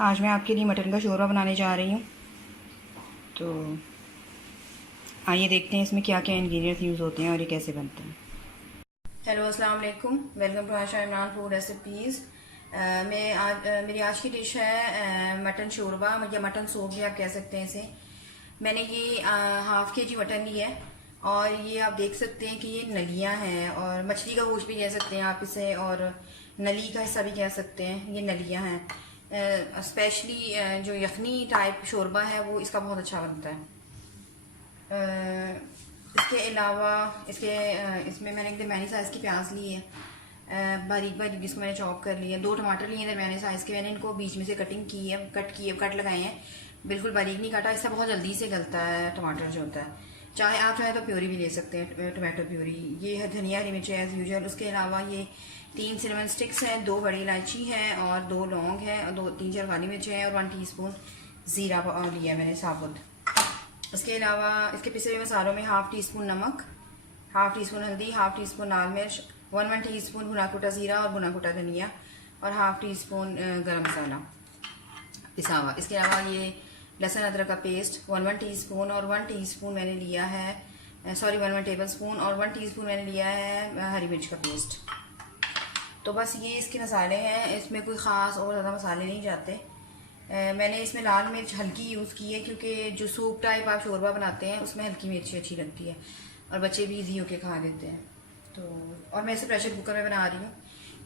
आज मैं आपके लिए मटन का शोरबा बनाने जा रही हूँ। तो आइए देखते हैं इसमें क्या क्या इंग्रेडिएंट्स यूज़ होते हैं और ये कैसे बनते हैं। हेलो, अस्सलाम वालेकुम, welcome to Asha Imran food recipes. मेरी आज की डिश है मटन शोरबा या मटन सूप भी आप कह सकते हैं इसे। मैंने ये हाफ़ के जी मटन लिया है और ये आप देख सकते हैं कि ये नलियाँ हैं और मछली का गोश्त भी कह सकते हैं आप इसे, और नली का हिस्सा भी कह सकते हैं। ये नलियाँ हैं। स्पेशली जो यखनी टाइप शोरबा है वो इसका बहुत अच्छा बनता है। इसके अलावा इसमें मैंने एक दरमियानी साइज़ की प्याज ली है, बारीक बारीक जिसको मैंने चॉप कर लिया। 2 टमाटर लिए हैं दरमियानी साइज़ के, मैंने इनको बीच में से कट लगाए हैं। बिल्कुल बारीक नहीं काटा, इससे बहुत जल्दी से गलता है टमाटर जो होता है। आप चाहे तो प्योरी भी ले सकते हैं, टमाटो प्योरी। ये है धनिया, हरी मिर्ची एज़ यूजुअल। उसके अलावा ये 3 सिनेमन स्टिक्स हैं, 2 बड़ी इलायची हैं और 2 लौंग हैं और 3-4 काली मिर्चें हैं और 1 टीस्पून ज़ीरा लिया मैंने साबुत। इसके अलावा इसके पिसे हुए मसालों में 1/2 टीस्पून नमक, 1/2 टीस्पून हल्दी, 1/2 टीस्पून लाल मिर्च, 1 टीस्पून भुना कुटा ज़ीरा और भुना कुटा धनिया और 1/2 टीस्पून गरम मसाला पिसा हुआ। इसके अलावा ये लहसुन अदरक का पेस्ट 1 टीस्पून और 1 टीस्पून मैंने लिया है 1 टेबल स्पून और 1 टीस्पून मैंने लिया है हरी मिर्च का पेस्ट। तो बस ये इसके मसाले हैं, इसमें कोई ख़ास और ज़्यादा मसाले नहीं जाते। मैंने इसमें लाल मिर्च हल्की यूज़ की है क्योंकि जो सूप टाइप आप शोरबा बनाते हैं उसमें हल्की मिर्ची अच्छी लगती है और बच्चे भी ईजी होके खा लेते हैं। तो और मैं इसे प्रेशर कुकर में बना रही हूँ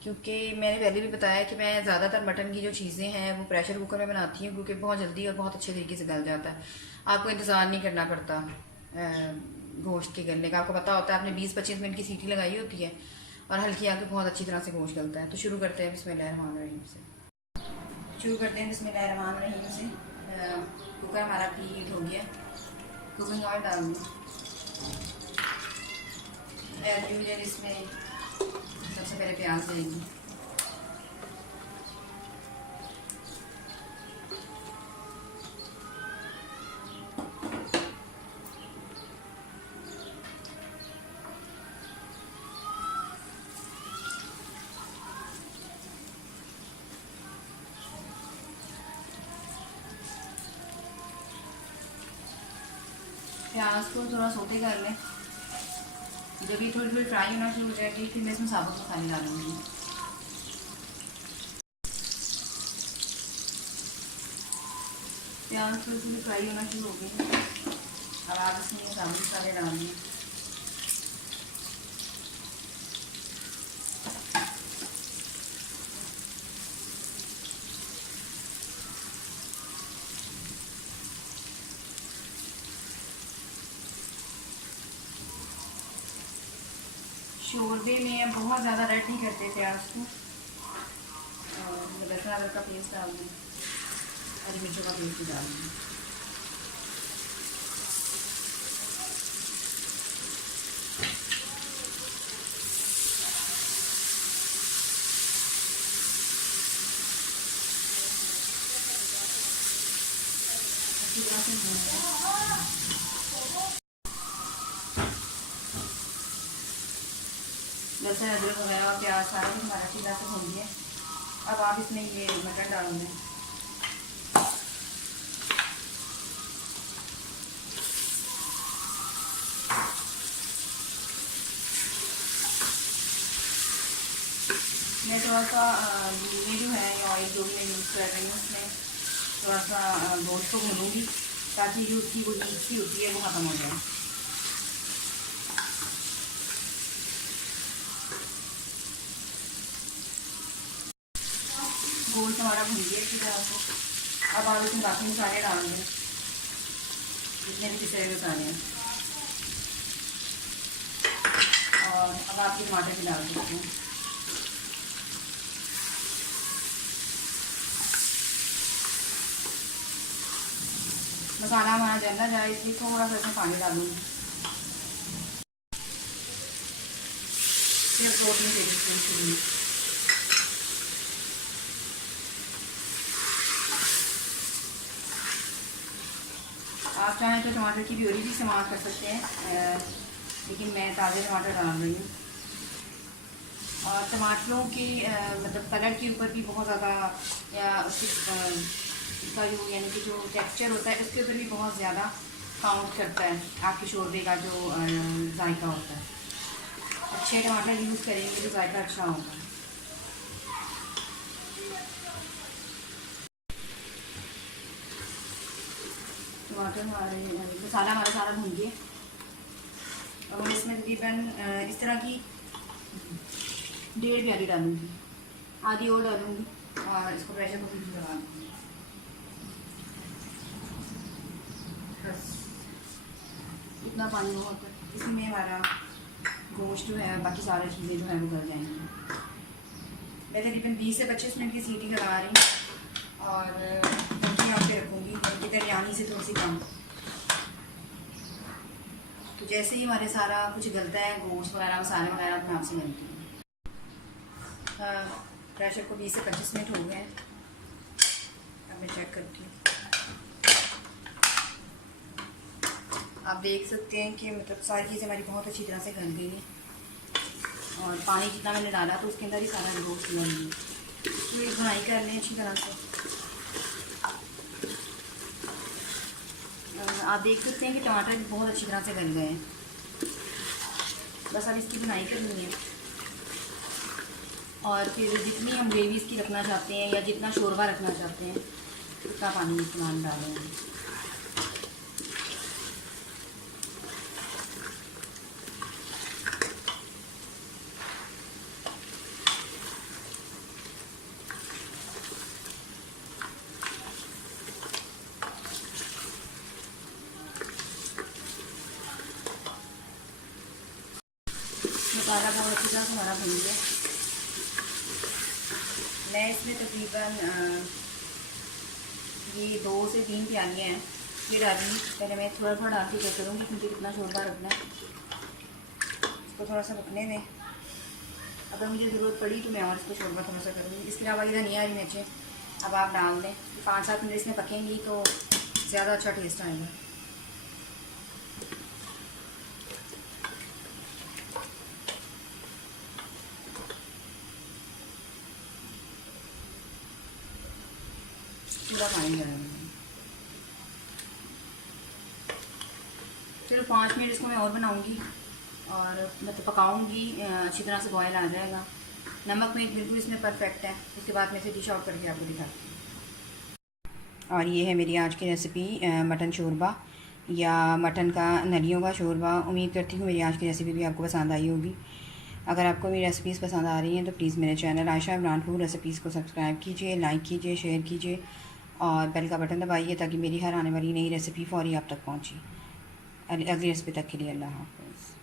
क्योंकि मैंने पहले भी बताया कि मैं ज़्यादातर मटन की जो चीज़ें हैं वो प्रेशर कुकर में बनाती हूँ क्योंकि बहुत जल्दी और बहुत अच्छे तरीके से गल जाता है। आपको इंतज़ार नहीं करना पड़ता गोश्त के गलने का। आपको पता होता है आपने 20-25 मिनट की सीटी लगाई होती है और हल्की आके बहुत अच्छी तरह से गोश्त गलता है। तो शुरू करते हैं बिस्मिल्लाहिर्रहमानिर्रहीम से। बिस्मिल्लाहिर्रहमानिर्रहीम से। कुकर हमारा हीट हो गया। कुकिंग ऑयल डाल दूँ। एज यूजुअल इसमें सबसे पहले प्याज जाएगी। प्याज को थोड़ा सोते कर लें। जब ये थोड़ी थोड़ी फ्राई होना शुरू हो जाएगी फिर मैं इसमें साबुत मसाले डालूंगी। प्याज थोड़ी थोड़ी फ्राई होना शुरू हो गई। अब आप इसमें साबुत मसाले डाल दें। शोरबे में बहुत ज़्यादा रेड नहीं करते प्याज को। और लहसुन अदरक का पेस्ट डाल दें, हरी मिर्चों का पेस्ट भी डाल दें। लहसुन अदरक वगैरह और प्याज सारा ही हमारा अच्छी तरह से भून गया। अब आप इसमें ये मटन डाल दें। मैं थोड़ा सा ये जो है ऑयल जो भी मैं यूज़ कर रही हूँ उसमें थोड़ा सा गोश्त को भूनूंगी ताकि जो उसकी वो हीट सी होती है वो ख़त्म हो जाए। गोश्त हमारा भून गया अच्छी तरह से। अब आप इसमें बाकी मसाले डाल दें, जितने भी पिसे हुए मसाले हैं। और अब आप ये टमाटर भी डाल सकते हैं। मसाला हमारा जल ना जाए इसलिए थोड़ा सा इसमें पानी डालूंगी, सिर्फ 2-3 टेबल स्पून। आप चाहें तो टमाटर की प्यूरी भी इस्तेमाल कर सकते हैं, लेकिन मैं ताज़े टमाटर डाल रही हूँ। और टमाटरों के मतलब कलर के ऊपर भी बहुत ज़्यादा, या उसका जो यानी कि जो टेक्सचर होता है उसके ऊपर भी बहुत ज़्यादा काउंट करता है आपके शोरबे का जो जायका होता है। अच्छे टमाटर यूज़ करेंगे तो जायका अच्छा होगा। टमाटर हमारे मसाला हमारा सारा भून गया। और मैं इसमें तकरीबन इस तरह की 1.5 प्याली डालूंगी, आधी और डालूंगी और इसको प्रेशर कुकर में लगा दूँगी। बस इतना पानी बहुत है, इसमें हमारा गोश्त जो है बाकी सारी चीज़ें जो है वो गल जाएंगी। मैं तकरीबन 20 से 25 मिनट की सीटी लगा रही हूँ और यहाँ पे रखूँगी बल्कि दरियानी से थोड़ी सी कम। तो जैसे ही हमारे सारा कुछ गलता है, गोश्त वगैरह मसाले वगैरह, तो मैं आपसे मिलती हूँ। प्रेशर को 20 से 25 मिनट हो गए हैं। अब मैं चेक करती हूँ। आप देख सकते हैं कि मतलब सारी चीज़ें हमारी बहुत अच्छी तरह से गल गई हैं और पानी जितना मैंने डाला तो उसके अंदर ही सारा गोश्त गल गया। तो एक भुनाई कर लें अच्छी तरह से। आप देख सकते हैं कि टमाटर भी बहुत अच्छी तरह से गल गए हैं। बस अब इसकी भुनाई करनी है और फिर जितनी हम ग्रेवी इसकी रखना चाहते हैं या जितना शोरबा रखना चाहते हैं उतना पानी इस्तेमाल डालेंगे। मसाला बहुत अच्छी तरह से हमारा भून गया। मैं इसमें तकरीबन ये 2 से 3 प्यालियाँ हैं ये डालूँगी। पहले मैं थोड़ा थोड़ा डाल के चेक करूँगी क्योंकि कितना शोरबा रखना है, इसको थोड़ा सा रखने दें। अगर मुझे ज़रूरत पड़ी तो मैं और इसको शोरबा थोड़ा सा करूँगी। इसके अलावा ये धनिया हरी मिर्चें अब आप डाल दें। 5-7 मिनट इसमें पकेंगी तो ज़्यादा अच्छा टेस्ट आएगा। पूरा पानी डालेंगे। चलो 5 मिनट इसको मैं और बनाऊंगी और मतलब पकाऊंगी, अच्छी तरह से बॉयल आ जाएगा। नमक में बिल्कुल इसमें परफेक्ट है। उसके बाद मैं इसे डिश आउट करके आपको दिखाती हूँ। और ये है मेरी आज की रेसिपी, मटन शोरबा या मटन का नलियों का शोरबा। उम्मीद करती हूँ मेरी आज की रेसिपी भी आपको पसंद आई होगी। अगर आपको मेरी रेसिपीज़ पसंद आ रही हैं तो प्लीज़ मेरे channel Ayesha Imran food recipes को सब्सक्राइब कीजिए, लाइक कीजिए, शेयर कीजिए और बेल का बटन दबाइए ताकि मेरी हर आने वाली नई रेसिपी फ़ौरी आप तक पहुँचे। अगली रेसिपी तक के लिए अल्लाह हाफ़िज़।